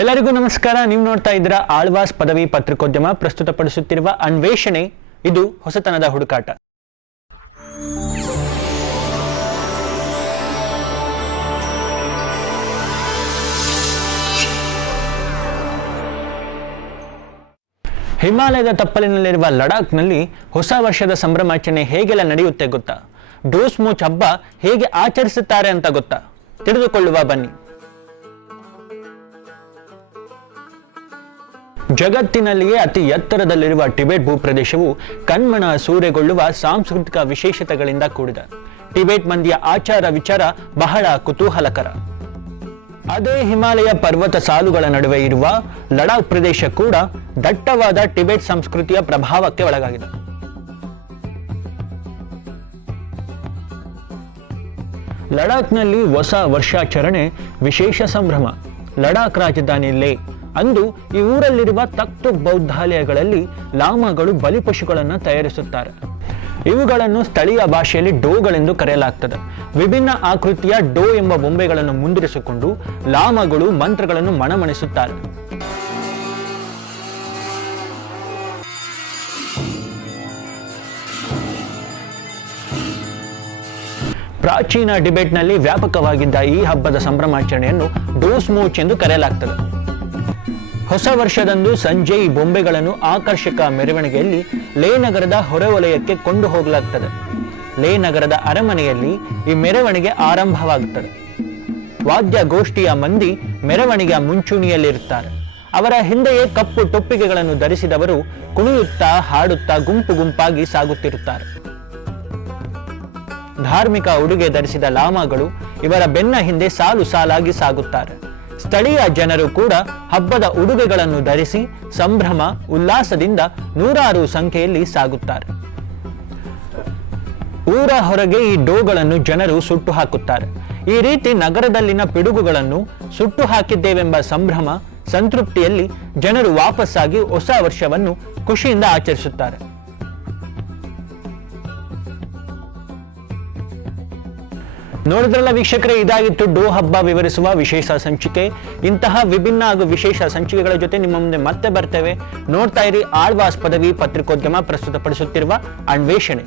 ಎಲ್ಲರಿಗೂ ನಮಸ್ಕಾರ. ನೀವು ನೋಡ್ತಾ ಇದ್ದೀರಾ ಆಳ್ವಾಸ್ ಪದವಿ ಪತ್ರಿಕೋದ್ಯಮ ಪ್ರಸ್ತುತಪಡಿಸುತ್ತಿರುವ ಅನ್ವೇಷಣೆ. ಇದು ಹೊಸತನದ ಹುಡುಕಾಟ. ಹಿಮಾಲಯದ ತಪ್ಪಲಿನಲ್ಲಿರುವ ಲಡಾಖ್ನಲ್ಲಿ ಹೊಸ ವರ್ಷದ ಸಂಭ್ರಮಾಚರಣೆ ಹೇಗೆಲ್ಲ ನಡೆಯುತ್ತೆ ಗೊತ್ತಾ? ಡೋಸ್ ಮೂಚ್ ಹಬ್ಬ ಹೇಗೆ ಆಚರಿಸುತ್ತಾರೆ ಅಂತ ಗೊತ್ತಾ? ತಿಳಿದುಕೊಳ್ಳುವ ಬನ್ನಿ. ಜಗತ್ತಿನಲ್ಲಿಯೇ ಅತಿ ಎತ್ತರದಲ್ಲಿರುವ ಟಿಬೆಟ್ ಭೂಪ್ರದೇಶವು ಕಣ್ಮನ ಸೂರೆಗೊಳ್ಳುವ ಸಾಂಸ್ಕೃತಿಕ ವಿಶೇಷತೆಗಳಿಂದ ಕೂಡಿದೆ. ಟಿಬೆಟ್ ಮಂದಿಯ ಆಚಾರ ವಿಚಾರ ಬಹಳ ಕುತೂಹಲಕರ. ಅದೇ ಹಿಮಾಲಯ ಪರ್ವತ ಸಾಲುಗಳ ನಡುವೆ ಇರುವ ಲಡಾಖ್ ಪ್ರದೇಶ ಕೂಡ ದಟ್ಟವಾದ ಟಿಬೆಟ್ ಸಂಸ್ಕೃತಿಯ ಪ್ರಭಾವಕ್ಕೆ ಒಳಗಾಗಿದೆ. ಲಡಾಖ್ನಲ್ಲಿ ಹೊಸ ವರ್ಷಾಚರಣೆ ವಿಶೇಷ ಸಂಭ್ರಮ. ಲಡಾಖ್ ರಾಜಧಾನಿ ಲೇ ಅಂದು ಈ ಊರಲ್ಲಿರುವ ತಕ್ತುಕ್ ಬೌದ್ಧಾಲಯಗಳಲ್ಲಿ ಲಾಮಗಳು ಬಲಿಪಶುಗಳನ್ನು ತಯಾರಿಸುತ್ತಾರೆ. ಇವುಗಳನ್ನು ಸ್ಥಳೀಯ ಭಾಷೆಯಲ್ಲಿ ಡೋಗಳೆಂದು ಕರೆಯಲಾಗ್ತದೆ. ವಿಭಿನ್ನ ಆಕೃತಿಯ ಡೋ ಎಂಬ ಬೊಂಬೆಗಳನ್ನು ಮುಂದಿರಿಸಿಕೊಂಡು ಲಾಮಗಳು ಮಂತ್ರಗಳನ್ನು ಮಣಮಣಿಸುತ್ತಾರೆ. ಪ್ರಾಚೀನ ಟಿಬೆಟ್ನಲ್ಲಿ ವ್ಯಾಪಕವಾಗಿದ್ದ ಈ ಹಬ್ಬದ ಸಂಭ್ರಮಾಚರಣೆಯನ್ನು ಡೋಸ್ ಮೂಚ್ ಎಂದು ಕರೆಯಲಾಗ್ತದೆ. ಹೊಸ ವರ್ಷದಂದು ಸಂಜೆ ಈ ಬೊಂಬೆಗಳನ್ನು ಆಕರ್ಷಕ ಮೆರವಣಿಗೆಯಲ್ಲಿ ಲೇ ನಗರದ ಹೊರವಲಯಕ್ಕೆ ಕೊಂಡು ಹೋಗಲಾಗ್ತದೆ. ಲೇ ನಗರದ ಅರಮನೆಯಲ್ಲಿ ಈ ಮೆರವಣಿಗೆ ಆರಂಭವಾಗುತ್ತದೆ. ವಾದ್ಯಗೋಷ್ಠಿಯ ಮಂದಿ ಮೆರವಣಿಗೆಯ ಮುಂಚೂಣಿಯಲ್ಲಿರುತ್ತಾರೆ. ಅವರ ಹಿಂದೆಯೇ ಕಪ್ಪು ಟೊಪ್ಪಿಗೆಗಳನ್ನು ಧರಿಸಿದವರು ಕುಣಿಯುತ್ತಾ ಹಾಡುತ್ತಾ ಗುಂಪು ಗುಂಪಾಗಿ ಸಾಗುತ್ತಿರುತ್ತಾರೆ. ಧಾರ್ಮಿಕ ಉಡುಗೆ ಧರಿಸಿದ ಲಾಮಗಳು ಇವರ ಬೆನ್ನ ಹಿಂದೆ ಸಾಲು ಸಾಲಾಗಿ ಸಾಗುತ್ತಾರೆ. ಸ್ಥಳೀಯ ಜನರು ಕೂಡ ಹಬ್ಬದ ಉಡುಗೆಗಳನ್ನು ಧರಿಸಿ ಸಂಭ್ರಮ ಉಲ್ಲಾಸದಿಂದ ನೂರಾರು ಸಂಖ್ಯೆಯಲ್ಲಿ ಸಾಗುತ್ತಾರೆ. ಊರ ಹೊರಗೆ ಈ ಡೋಗಳನ್ನು ಜನರು ಸುಟ್ಟು ಹಾಕುತ್ತಾರೆ. ಈ ರೀತಿ ನಗರದಲ್ಲಿನ ಪಿಡುಗುಗಳನ್ನು ಸುಟ್ಟು ಹಾಕಿದ್ದೇವೆಂಬ ಸಂಭ್ರಮ ಸಂತೃಪ್ತಿಯಲ್ಲಿ ಜನರು ವಾಪಸ್ಸಾಗಿ ಹೊಸ ವರ್ಷವನ್ನು ಖುಷಿಯಿಂದ ಆಚರಿಸುತ್ತಾರೆ. ನೋಡಿದ್ರಲ್ಲ ವೀಕ್ಷಕರೇ, ಇದಾಗಿತ್ತು ಡೋ ಹಬ್ಬ ವಿವರಿಸುವ ವಿಶೇಷ ಸಂಚಿಕೆ. ಇಂತಹ ವಿಭಿನ್ನ ಹಾಗೂ ವಿಶೇಷ ಸಂಚಿಕೆಗಳ ಜೊತೆ ನಿಮ್ಮ ಮುಂದೆ ಮತ್ತೆ ಬರ್ತೇವೆ. ನೋಡ್ತಾ ಇರಿ ಆಳ್ವಾಸ್ ಪದವಿ ಪತ್ರಿಕೋದ್ಯಮ ಪ್ರಸ್ತುತಪಡಿಸುತ್ತಿರುವ ಅನ್ವೇಷಣೆ.